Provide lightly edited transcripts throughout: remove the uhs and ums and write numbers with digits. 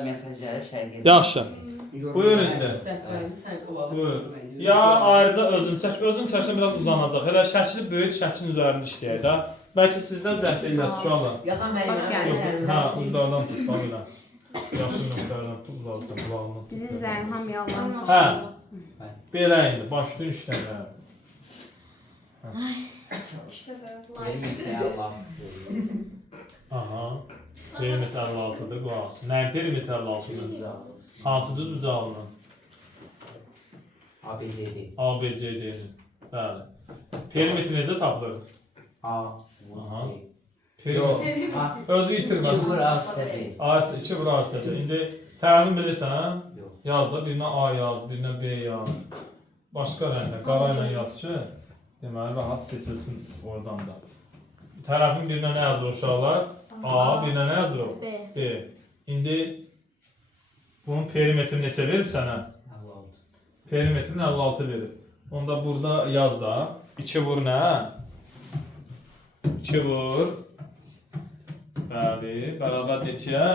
Mesajları şərh edin. Yaxşı. Buyurun indi. Buyur. Ya ayrıca özün çək. Özün çəksə biraz uzanacaq. Elə şəkli böyük şəklin üzərində işləyək də. Bəlkə sizdən zəhd eləsiniz uşaqlar. Yalan mənim. Hoş geldiniz. Ha, uclardan tut, bax elə. Yaşlı nöqtələrdən tut, uzaqsan qulağını. Bizi izleyen hamıya Allah'ın sağlığı. Hə. Belə indi, başlayın işləməyə. İşte böyle. Perimetre Allah. Aha. Perimetr 56-dır, qulaq. Nəyin perimetr 56-dır? Hansı düz bucağının? ABCD. ABCD-dir. Bəli. Perimetr necə tapılır? A. Aha. Yox. A. Özü itirmə. 2 vur A üstə B. A2 2 vur A2. İndi tərəfini bilirsən? Yox. Yaz da, birinə A yaz, birinə B yaz. Başqa rənglə, qara ilə yaz ki, deməli rahat seçilsin oradan da. Tərəfin birinə nə yazır uşaqlar? A, birinə nə yazır o? B. B. İndi bunun perimetri neçə verib sənə? 56. Perimetrin 56 verir. Onda burada yaz da. 2 vur nə? 2 vur. Bəli, bərabər neçəyə?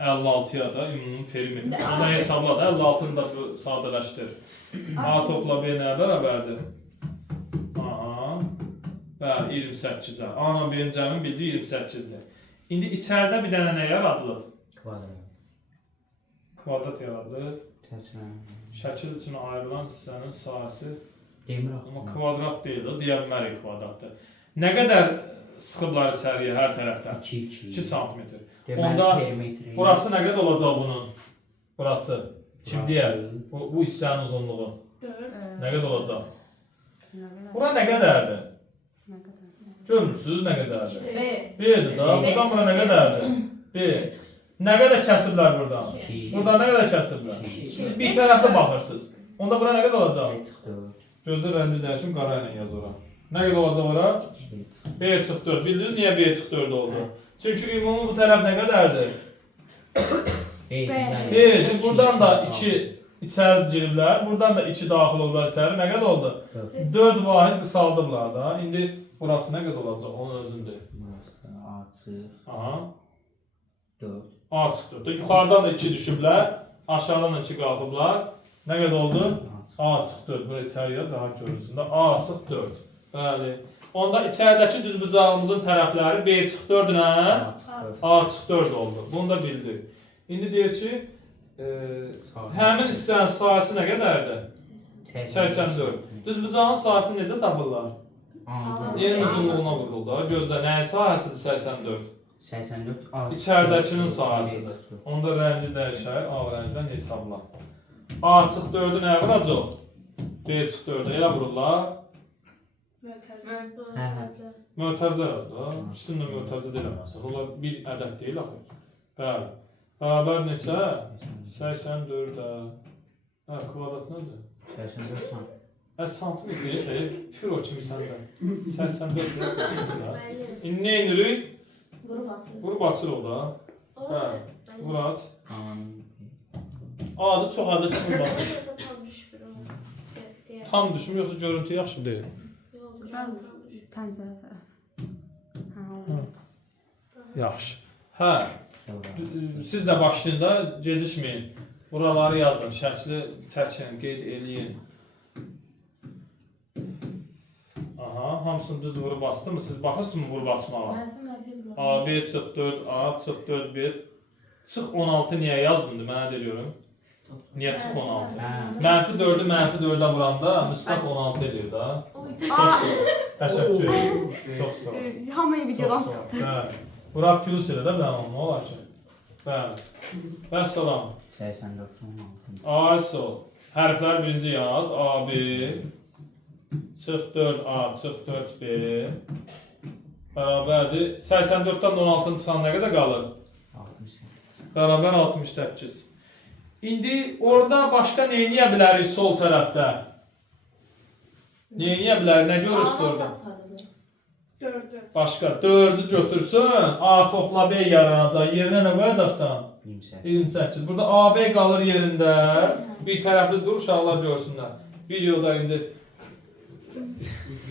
56-ya da ümumi perimetri. Sonra hesabla da 56-nı da sadələşdir. A topla B nə bərabərdir? Aha. Bəli, 28-ə. A ilə B-nin cəmi bildiyi 28-dir. İndi içəridə bir dənə nə yaradılır? Kvadrat. Kvadrat yaradılır. Təçrən. Şəkil üçün ayrılan hissənin sahəsi Demir amma axı. kvadrat deyil, o deyə bilərik kvadratdır. Nə qədər sıxıblar içəriyə hər tərəfdən? 2 2 sm. Deməli Onda perimetri. burası nə qədər olacaq bunun? Burası. Kim Burası. deyər? Bu hissənin uzunluğu nə qədər olacaq? Ne kadar? Bura nə qədərdir? Ne kadar? Görmürsünüz nə qədərdir? B. B-dir da. Buradan bura nə qədərdir? B. Nə qədər kəsirlər buradan? 2. Buradan nə qədər kəsirlər? Siz bir tərəfdə baxırsınız. Onda bura nə qədər olacaq? B çıxdı. Gözdə rəngi dəyişim, qara ilə yaz ora. Nə qədər olacaq ora? B çıx 4. Bildiniz niyə B çıx 4 oldu? Çünki ümumi bu tərəf nə qədərdir? B. B. Şimdi buradan da 2 içəri giriblər. Buradan da 2 daxil oldular içəri. Nə qədər oldu? 4 vahid qısaldıblar da. İndi burası nə qədər olacaq? Onun özündür. A çıx Aha. 4. A çıx 4. Yuxarıdan da 2 düşüblər. Aşağıdan da 2 qalxıblar. Nə qədər oldu? A çıx 4. Bura içəri yaz, rahat görünsün də. A çıx 4. Bəli. Onda içəridəki düzbucağımızın tərəfləri B çıx 4 ilə A çıx 4 oldu. Bunu da bildik. İndi deyir ki, həmin hissənin sahəsi nə qədərdir? 84. Düzbucağın sahəsini necə tapırlar? Yerin uzunluğuna vuruldu. Gözlə nəyin sahəsidir 84? 84. İçəridəkinin sahəsidir. Onda rəngi dəyişək, A rəngdən hesabla. A çıx 4-ü nəyə vuracaq? B çıx 4-ə elə vururlar. Mötərizədir da. İkisini də mötərizə eləməsin. Onlar bir ədəd deyil axı. Bəli. Bərabər neçə? 84-ə. Hə, kvadrat nədir? 84 san. Santimetr deyil, fir o kimi səndə. 84 deyil. İndi nə inirik? Vurub açır o da. Hə, vur aç. Adı çox adı kimi baxır. Tam düşmür, yoxsa görüntü yaxşı deyil. Biraz pencere tarafı. Ha, oldu. Yaxşı. Hə, siz də başlayın da, gecikməyin. Buraları yazın, şəkli çəkin, qeyd eləyin. Aha, hamısını düz vurub açdı mı? Siz baxırsınız mı vurub açmağa? A, B çıx 4, A çıx 4, B. Çıx 16 niyə yazdın? Mənə de görüm. Niyə çıx 16? Mənfi 4-ü mənfi 4-ə vuranda müsbət 16 edir da. Çox sağ ol. Təşəkkür edirəm. Çox sağ ol. Hamıyı videodan Çox sağ ol. çıxdı. Bəli. Bura plus elə də biləm, nə olar ki? Bəli. Vəssalam. 84 16. A-S-O. Hərflər birinci yaz. A, B. Çıx 4, A, çıx 4, B. Bərabərdir. 84-dən 16-cı çıxan nə qədər qalır? 68. Bərabər 68. İndi orada başqa nə edə bilərik sol tərəfdə? Nə edə bilərik? Nə görürsünüz orada? 4'ü. Başqa 4-ü götürsün. A topla B yaranacaq. Yerinə nə qoyacaqsan? 28. 28. Burada AB qalır yerində. Bir tərəfli dur, uşaqlar görsünlər. Videoda indi.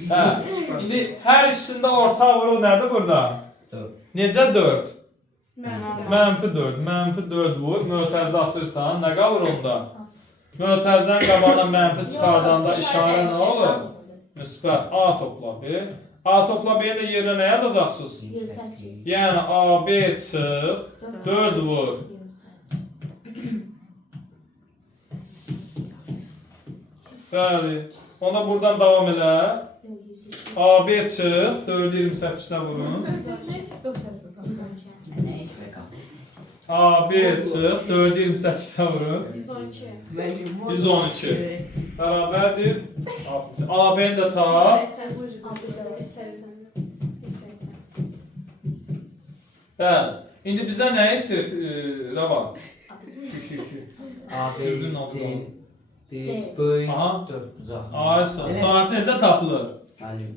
Hə. İndi hər ikisində ortaq var o nədir burada? 4. Necə 4? Mənfi 4. Mənfi 4 vur. Mötərizə açırsan, nə qalır onda? Mötərizənin qabağına mənfi çıxardanda işarə nə olur? Müsbət A topla B. A topla B də yerinə nə yazacaqsınız? 28. Yəni AB çıx, 4 vur. Bəli. Onda buradan davam elə. AB çıx, 4-ü 28-də vurun. AB çıx, 4-ü 28-də vurun. 112. 112. Bərabərdir. AB-ni də tap. 180. Bəli. İndi bizə nə istəyir Rəvan? A, B, Gördün C, abla. D, böyük, Aha. 4 bucaq. Sonrası necə tapılır? Yəni,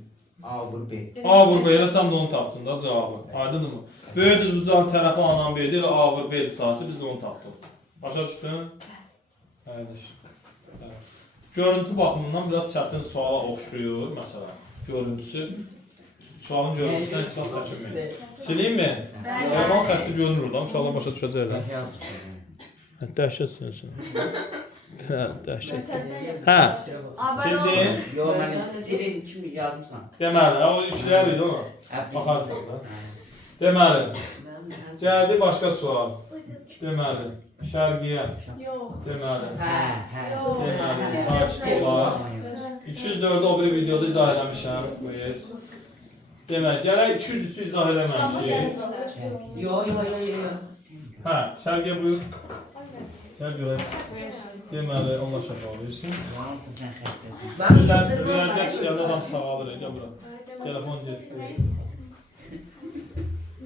A vur B. A vur B ilə sən də onu tapdın da cavabı. Aydındır mı? Böyük düz bucağın tərəfi anan B deyil, A vur B sahəsi biz də onu tapdıq. Başa düşdün? Əyləş. Görüntü baxımından biraz çətin suala oxşuyur. Məsələn, görüntüsü sualın görüntüsündən heç vaxt çəkinməyin. Sileyim mi? Normal xətti görünür oradan. İnşallah başa düşəcəklər. Dəhşət sözün. Dəhşət. Hə. Sildin. Yox, mənim silin kimi yazmışsan. Deməli, o üçlər idi o. Baxarsan da. Deməli, gəldi başqa sual. Deməli, şərqiyə. Yox. Deməli, Hə. deməli, sakit olar. 204-ü o bir videoda izah eləmişəm. Bu heç. Deməli, gələk 203-ü izah eləməmişik. Yox. Hə, şərqiyə buyur. Gəl görək. Deməli, Allah şəfa verirsin. Yalnızsa sən xəstəsən. Riyaziyyat işlərdə adam sağalır. Gəl bura. Telefon getdi.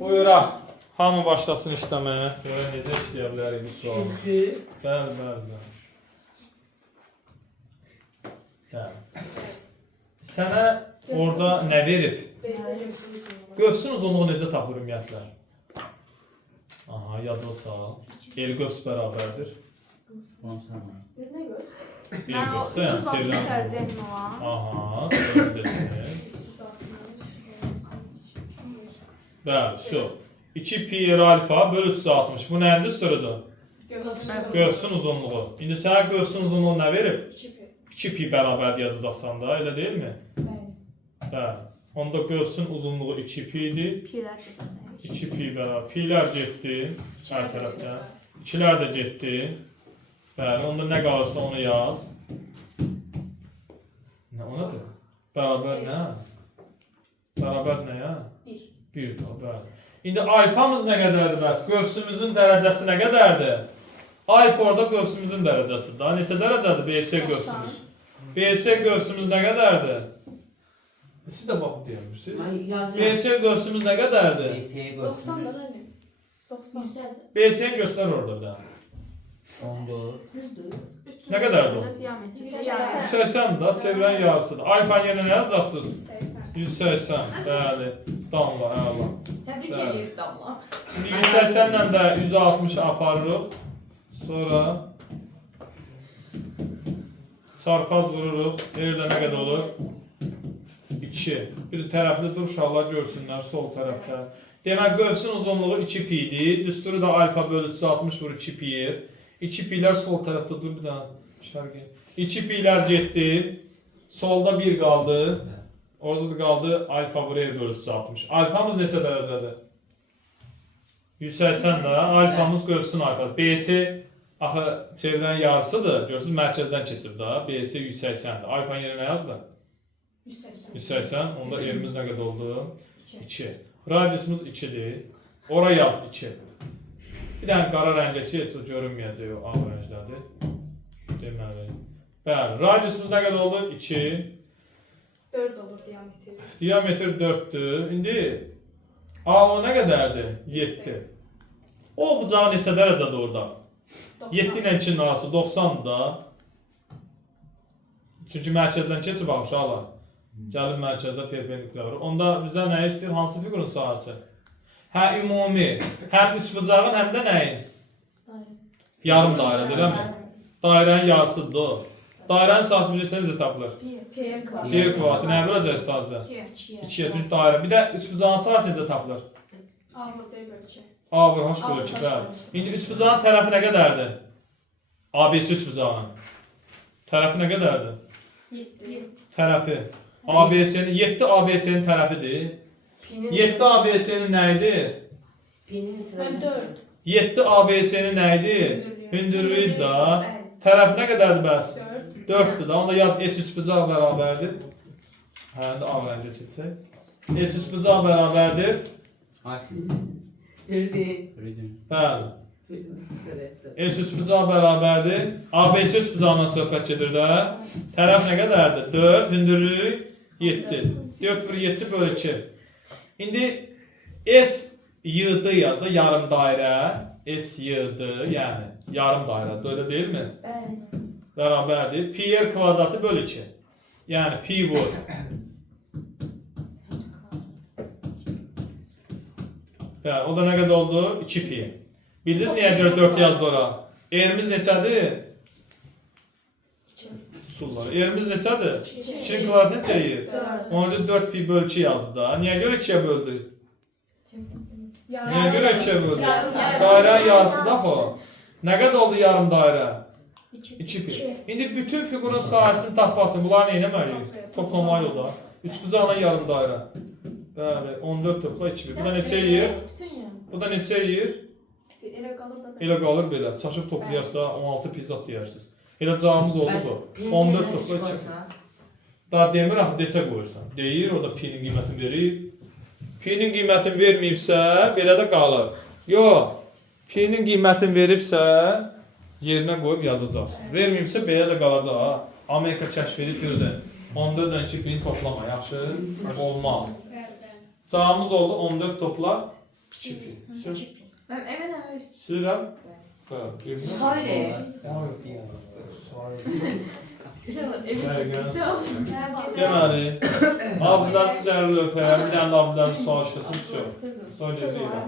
Buyuraq. Hamı başlasın işləməyə. Görək necə işləyə bilərik bu sualı. Bəli, bəli. Bəli. Sənə orada nə verib? Qövsün uzunluğu necə tapılır ümumiyyətlə? Aha, yadda sal. El qövs bərabərdir. Bunu sana. Bir qövsə, yəni çevirən. Tercihim olan. Aha, qövsdəsiniz. Bəli, şu. 2 pi r alfa bölü 360. Bu nəyin düsturudur? Qövsün uzunluğu. İndi sənə qövsün uzunluğu nə verib? 2 pi bərabər yazacaqsan da, elə deyilmi? Bəli. Onda qövsün uzunluğu 2 pi idi. Piler yapacağım. 2 pi bərabər. Pilər getdi hər tərəfdən. 2-lər də getdi. Bəli, onda nə qalırsa onu yaz. Nə onadır? Bərabər nə? Bərabər nəyə? 1 də, bəli. İndi alfamız nə qədərdir bəs? Qövsümüzün dərəcəsi nə qədərdir? Alfa orada qövsümüzün dərəcəsidir. Daha neçə dərəcədir BC qövsümüz? BC qövsümüz nə qədərdir? Siz də baxıb deyəmişsiniz. Mən yazıram. BC qövsümüz nə qədərdir? BC 90 da ne? 90. BC göstər orada da. 14. Nə qədərdir o? Diametre. 180 da çevirən yarısıdır. Alfa yerinə nə yazacaqsınız? 180. 180. Bəli. Damla, əla. Təbrik Bəli. edirəm Damla. 180 ilə də 160-ı aparırıq. Sonra çarpaz vururuq. Yerdə nə qədər olur? 2. Bir tərəfli dur uşaqlar görsünlər sol tərəfdə. Demək qövsün uzunluğu 2 pi idi. Düsturu da alfa bölü 360 vurur 2 pi yer. 2 pi'lər sol tərəfdə dur bir daha. Şərqi. 2 pi'lər getdi. Solda 1 qaldı. Orada da qaldı alfa bölü 360. Alfamız neçə dərəcədir? 180 də. Alfamız qövsün alfa. BC axı çevirən yarısıdır. Görürsünüz mərkəzdən keçib də. BC 180-dir. Alfa yerinə yazdı. 180. 180. Onda yerimiz nə qədər oldu? 2. Radiusumuz 2'dir. Ora yaz 2. Bir dənə qara rəngə heç o görünməyəcək o ağ rənglədir. Deməli. Bəli, radiusumuz nə qədər oldu? 2. 4 olur diametri. Diametr 4'dür. İndi AO nə qədərdir? 7. O bucağı neçə dərəcədir orada? 7 ilə 2'nin arası 90 da. Çünki mərkəzdən keçib uşaqlar. Gəlin mərkəzdə perpendikular. Onda bizə nə istəyir? Hansı fiqurun sahəsi? Hə, ümumi. Həm üçbucağın, həm də nəyin? Yarım dairədir, eləmi? Dairənin yarısıdır o. Dairənin sahəsi bilirsiniz necə tapılır? Pi kvadratı nəyə böləcək sadəcə? 2'yə. Çünki dairə. Bir də üçbucağın sahəsi necə tapılır? A vur B bölü 2. A vur H bölü 2. Bəli. İndi üçbucağın tərəfi nə qədərdir? ABC üçbucağının. Tərəfi nə qədərdir? 7. Tərəfi. ABC-nin 7 ABC-nin tərəfidir. 7 ABC-nin nə idi? Mən 4. 7 ABC-nin nə idi? Hündürlüyü da. Tərəfi nə qədərdir bəs? 4. 4'dür da. Onda yaz S üçbucağı bərabərdir. Hə, indi A rəngə çəkək. S üçbucağı bərabərdir. Bəli. S üçbucağı bərabərdir. ABC üçbucağından söhbət gedir də. Tərəf nə qədərdir? 4, hündürlük 7. 4 vur 7 bölü 2. İndi S yığdı yaz da yarım dairə. S yığdı, yəni yarım dairə. Öyle değil mi? Bəli. Bərabərdir. Pi r kvadratı bölü 2. Yəni pi vur. Bəli, o da nə qədər oldu? 2 pi. Bildiniz niyə görə 4 yazdı ora? R'miz neçədir? Sullar. R'miz neçədir? 2 kvadrat neçə yer? 10 4 pi bölü 2 yazdı da. Niyə görə 2-yə böldü? Niyə görə 2-yə böldü? Dairənin yarısı da bu. Nə qədər oldu yarım dairə? 2 pi. İndi bütün fiqurun sahəsini tapmaq üçün bunları nə etməliyik? Toplamaq olar. Üçbucaqla yarım dairə. Bəli, 14 topla 2 pi. Bu da neçə yer? Bu da neçə yer? Elə qalır da. Elə qalır belə. Çaşıb toplayarsa 16 pi zat deyirsiniz. Elə cavabımız oldu bu. 14 topla 2 pi. Daha demir axı desə qoyursan. Deyir, o da pi-nin qiymətini verir. Pi-nin qiymətini verməyibsə, belə də qalır. Yox, pi-nin qiymətini veribsə, yerinə qoyub yazacaqsın. Verməyibsə, belə də qalacaq. Amerika kəşf edirdi. 14-dən 2 pi-ni toplama, yaxşı? Olmaz. Cavabımız oldu 14 topla 2 pi. Mən əminəm öyle. Sürəm. Deməli, Abdülaziz Cəlil Öfəyə, bir dənə də Abdülaziz sual işləsin, tutsun. Sonra gezəyirəm.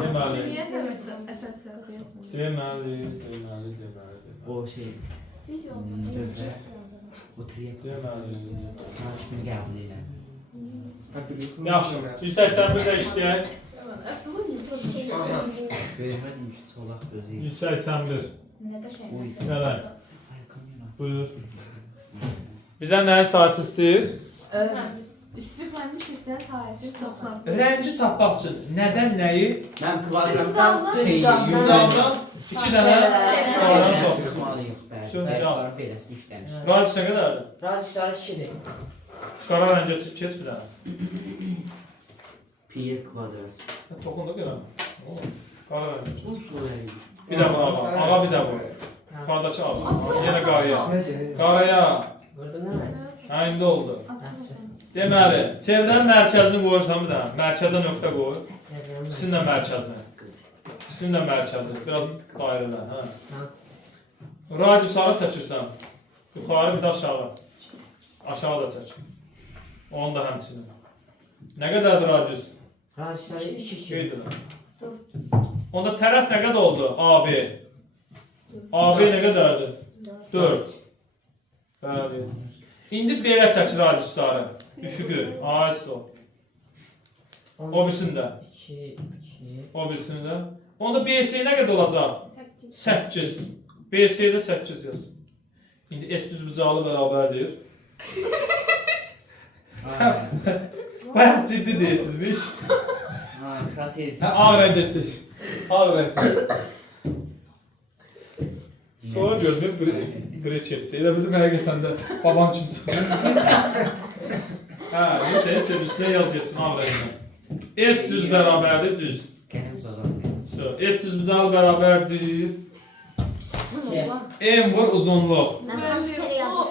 Deməli, O şey. Gözlə. Oturuyaq. deməli. Tanışmını qəbul edən. Yaxşı, 181 də işləyək. Görmədim ki, çolaq özü. 181. Uy. Gələk. Buyur. Bizə nəyin sayısı istəyir? Üstüflənmiş hissənin sayəsini toplam. Rəngi tapmaq üçün nədən nəyi? Mən kvadratdan şeyi, 100-dan 2 dənə qalan soxsun. Sıxmalıyıq. Şöyle yaz. Beləsini işləmiş. Radius nə qədərdir? Radisları 2-dir. Qara rəngə keç bir dənə. Pi kvadrat. Toxunda görəm. Qara rəngə keç. Bu surəyi. Bir də bu ağa. Ağa bir də bu. Yuxarıdakı ağa. Yenə qaraya. Qaraya. Burada nə var? Hə, indi oldu. Deməli, çevrənin mərkəzini qoyursan bir dənə. Mərkəzə nöqtə qoy. İkisinin də mərkəzini. İkisinin də mərkəzi. Biraz dairələr, hə. Radiusları çəkirsən. Yuxarı bir də aşağı. Aşağı da çək. Onu da həmçinin. Nə qədərdir radius? Radisları 2. Qeyd edin. Onda tərəf nə qədər oldu? AB. AB nə qədərdir? 4. Bəli. İndi belə çək radiusları. Üfüqü. Ahəst ol. O birisində. 2. O birisində. Onda BC nə qədər olacaq? 8. BC-də 8 yaz. İndi S düzbucaqlı bərabərdir. Bayağı ciddi deyirsinizmiş. Ha, protez. Hə, ağ rəngə çək. Ağ rəngə. Sonra gördüm, qreç etdi. Elə bildim, həqiqətən də babam kimi çıxdı. Hə, neysə, S üstünə yaz geçsin ağ rəngə. S düz bərabərdir, düz. Qələm qazanmayız. S düzbucağı bərabərdir. M vur uzunluq.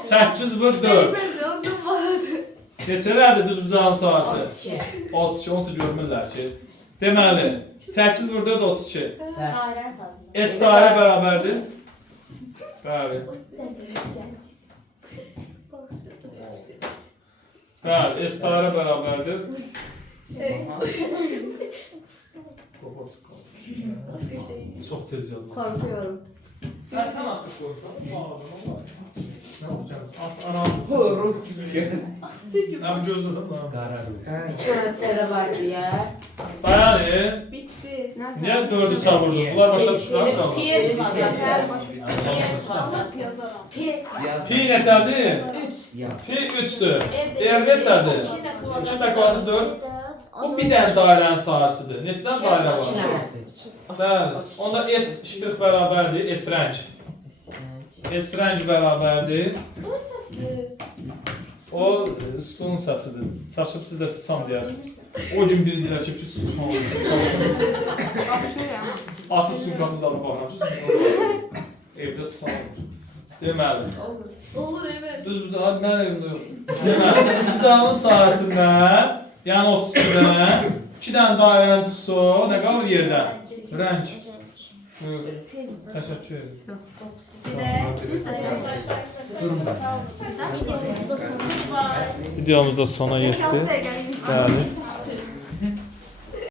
8 vur 4. Neçələrdir düzbucağın sahəsi? 32. 32, onsuz görmürlər ki. Deməli, 8 vur 4, 32. S dairə bərabərdir. Bəli. Bəli, S dairə bərabərdir. Çox tez yazdım. Korkuyorum. Sən açıq qoyursan, bağladın, o var. Nə olacaq? Aram. Huruk çünkü. Çünkü Həm gözdə də var. Kararı. İki tane çare var diye. Bəli. bitti. Niyə 4-ü çağırdı? Bunlar başa düşdülər inşallah. Anlat yazarım. Yaz. Pi neçədir? Yaz. Pi 3'dür. Eğer neçədir? 2 kvadratı 4. O bir dənə dairənin sahəsidir. Neçədən dairə var? Bəli. Onda S ştrix bərabərdir S rəng. S rəng bərabərdir. Bu sesli. O stolun səsidir. Çaşıb siz də sıçan deyirsiniz. O gün biri deyir ki, sıçan. Şöyle Açıb sumkası da alıp baxıram. Evdə sıçan olur. Deməli. olur evet. Düz biz abi mən evimdə yox. Deməli, bucağın sahəsindən, yəni 32-dən 2 dənə dairənin çıxsa, nə qalır yerdə? Rəng. Buyur. Təşəkkür edirəm. Bir de siz de Durun bak. Sağ olun. Videomuz da sona yetdi. Zekalı da gelin. Bəli.